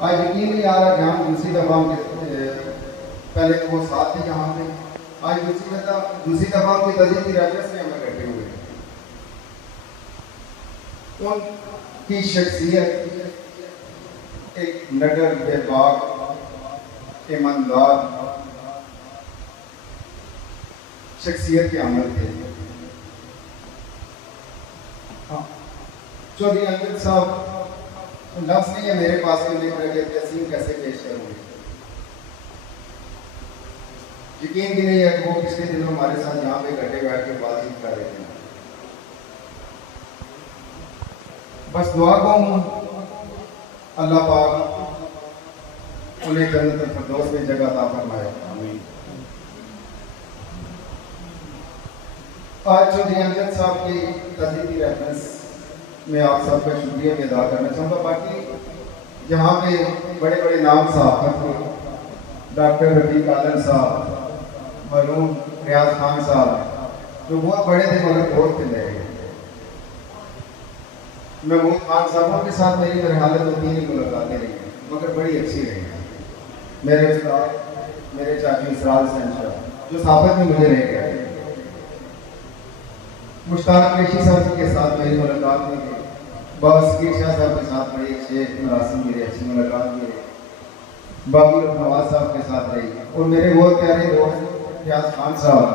आज यकीन नहीं आ रहा कि हम दूसरी दफ़ा पहले तो वो साथ थे यहाँ पे, आज दूसरी दफ़ा उनकी तस्दीक की रेफरेंस में हमें बैठे हुए उनकी शख्सियत एक नडर बेबाक ईमानदार शख्सियत के अमल थे। हाँ, चौधरी अंकित साहब लफ्ज़ नहीं है मेरे पास में लिख रहे तहसीन कैसे पेश करूँगी। यकीन भी नहीं है कि वो पिछले दिनों हमारे साथ यहाँ पे इकट्ठे बैठ के बातचीत कर रहे थे। बस दुआ कहूँ अल्लाह पाक उन्हें जन्नतुल फिरदौस में जगह अता फरमाए। आमीन। आज चौधरी अमजद साहब की तस्दीकी रेफरेंस में आप सबका शुक्रिया भी अदा करना चाहूँगा। बाकी यहाँ पे बड़े बड़े नाम साहब थे, डॉक्टर रफीक आलम साहब, मरहूम रियाज खान साहब, जो बहुत बड़े थे मगर बहुत थे मेरे। महमूद खान साहबों के साथ मेरी मेरे हालत दो तीन ही मुलाकातें रही हैं मगर बड़ी अच्छी रही हैं। मेरे उस्ताद मेरे चाचू इसरार हुसैन शाह जो साबित में मुझे रह गए, मुश्ताक कुरैशी साहब के साथ मेरी मुलाकात हुई है, बाबा सकीर शाह साहब के साथ बड़ी अच्छी मरासिम मेरी अच्छी मुलाकात हुई है, बाबू नवाज साहब के साथ रही, और मेरे बहुत प्यारे दोस्त रियाज खान साहब,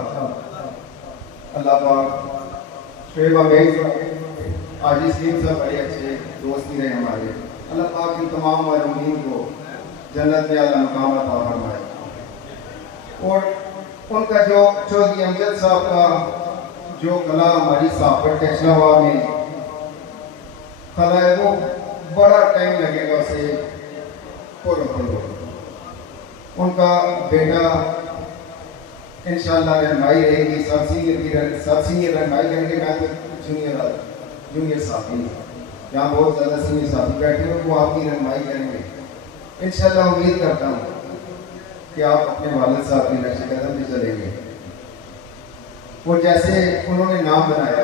अल्लाह पाक शुएब अमीर आजी सलीम साहब बड़े अच्छे दोस्त ही रहे हमारे। अल्लाह पाक इन तमाम मरहूमीन को जन्नत में आला मकाम अता फरमाए। और उनका जो चौधरी अमजद साहब का जो कला हमारी साफट टेक्सलावा में कला है वो बड़ा टाइम लगेगा उसे पूरा। उनका बेटा इंशाअल्लाह रहनुमाई रहेगी, सब सीनियर रहनुमाई करेंगे। मैं तो जूनियर साथी यहाँ बहुत ज़्यादा सीनियर साथी बैठे हैं, वो आपकी रहनुमाई करेंगे इंशाअल्लाह। उम्मीद करता हूँ कि आप अपने वालिद साहब के नक्शे कदम पे चलेंगे। वो जैसे उन्होंने नाम बनाया